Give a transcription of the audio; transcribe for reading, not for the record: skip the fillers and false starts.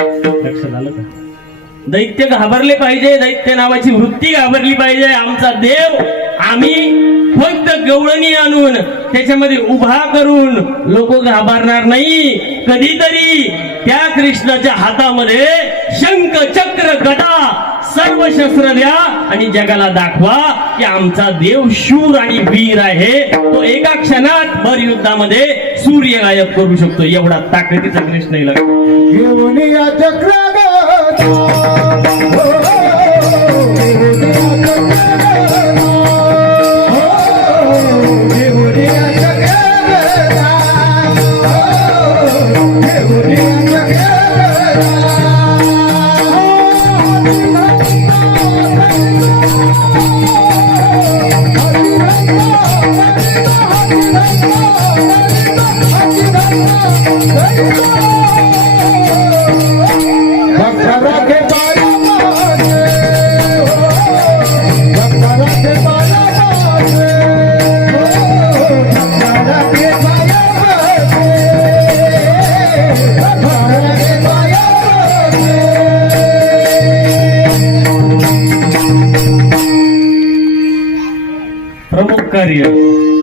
लक्षात आलं का? दैत्य घाबरले पाहिजे, दैत्य नावाची वृत्ती घाबरली पाहिजे. आमचा देव आम्ही फक्त गवळणी आणून त्याच्यामध्ये उभा करून लोक घाबरणार नाही. कधीतरी त्या कृष्णाच्या हातामध्ये शंख चक्र गदा सर्व शस्त्र द्या आणि जगाला दाखवा की आमचा देव शूर आणि वीर आहे. तो एका क्षणात भर युद्धामध्ये सूर्य गायब करू शकतो. एवढा ताकदीचा कृष्ण प्रमुख कार्य